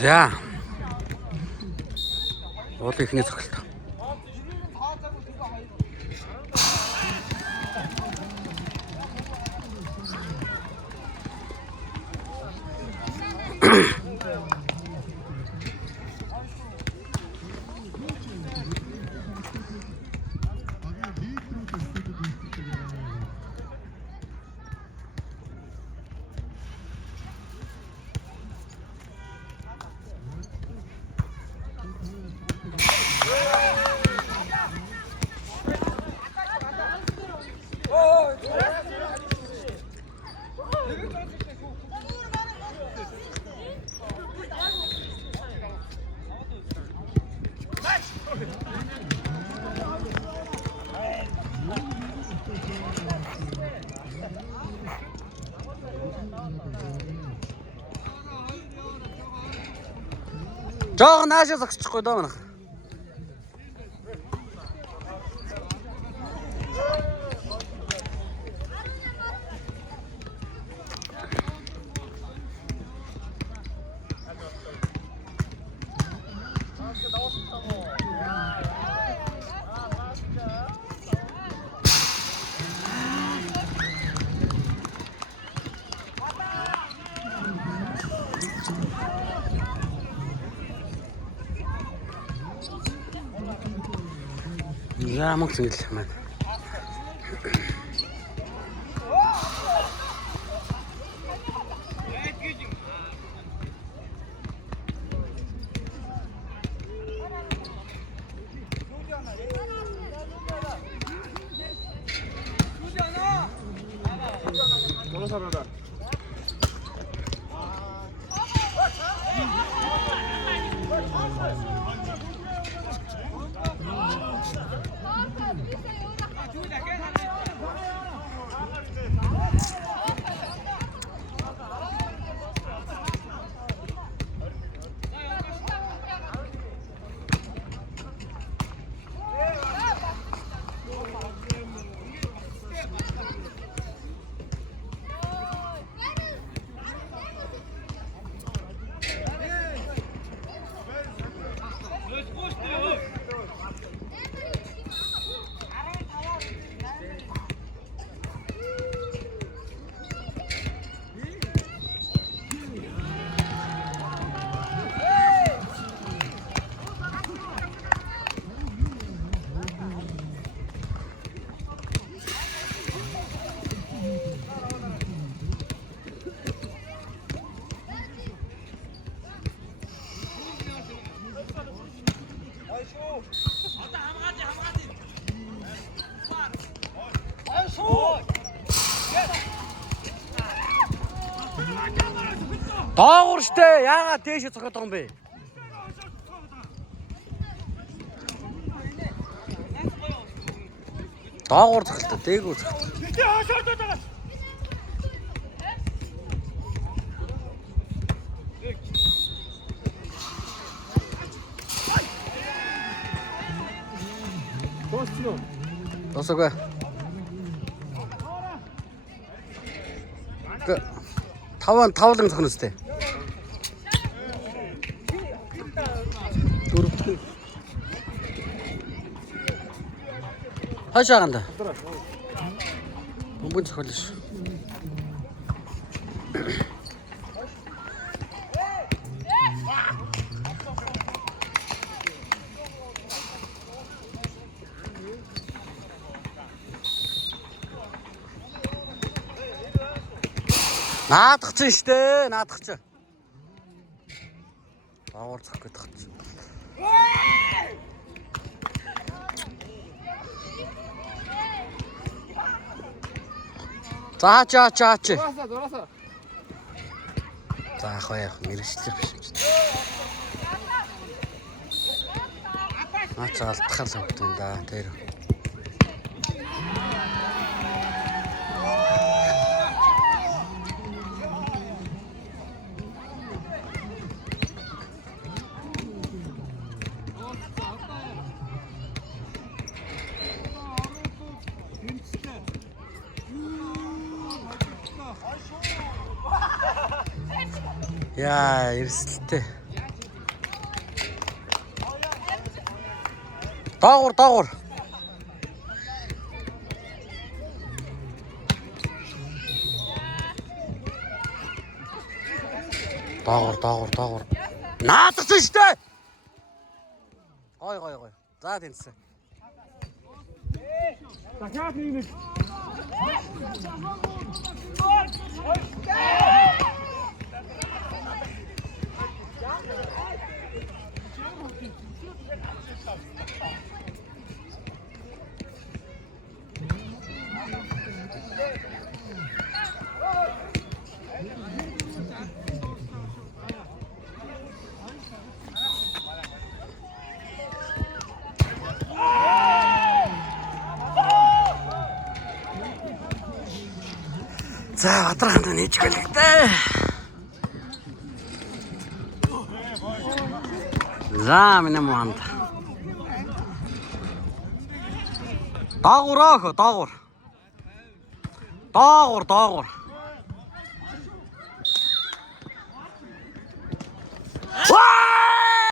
За. Уул ихний цогцолтой. Жоох наашаа зогсчихгүй доо манайх. За мөн зүйл маань. Доогуур штэ. Яагаад дээшээ цохоод байгаа юм бэ? Доогуур цохолтой, дээгүүр цохолтой. Тосогоо. Тавлан зохино үстэй. Дөрөв. Хашааганда. Бомбын зохиолш. Наадах чинь штэ, наадах чинь. Доогуур цох гэдэг чинь. Заач. Дураасаа. Заах бай, мэрэгчлэх биш юм чинь. Наач алдахаар санагдсан да, тэр. Яа, эрсдэлтэй. Dağır. Dağır. Nasıl işte? Koy. Zaten size. 자, 왔더라, 내 찍을 때. 자, 미네 뭐한다. Dağır.